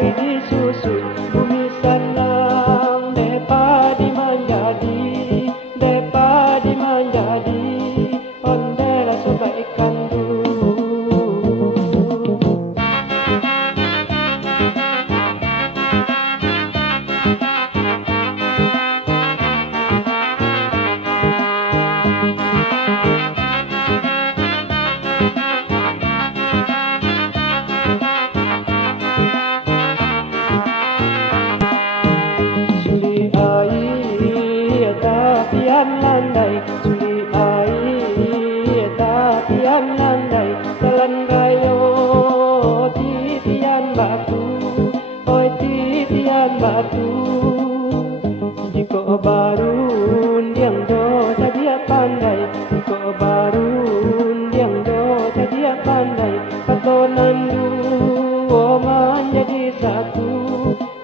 air disusut bumi senang depa dimanjadi depa dimanjadi ondela sebaikan dulu. Suli ai tatian landai jalan raya titian batu oi titian batu jika baru yang do jadi pandai jika baru yang do jadi pandai katonan dua menjadi satu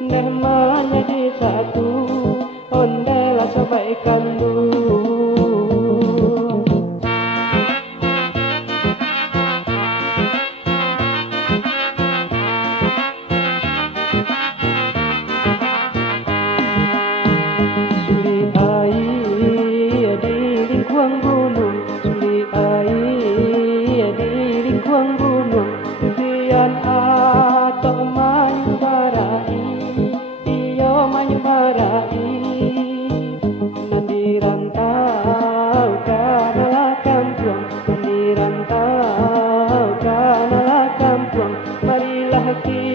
neh menjadi satu ondela sebaikan dulu. Suli ai di lingkuang gunung, suli ai di lingkuang gunung, tujuan atau menyubarai, iyo menyubarai, nanti rantau kanalah kampung, nanti rantau kanalah kampung, marilah kita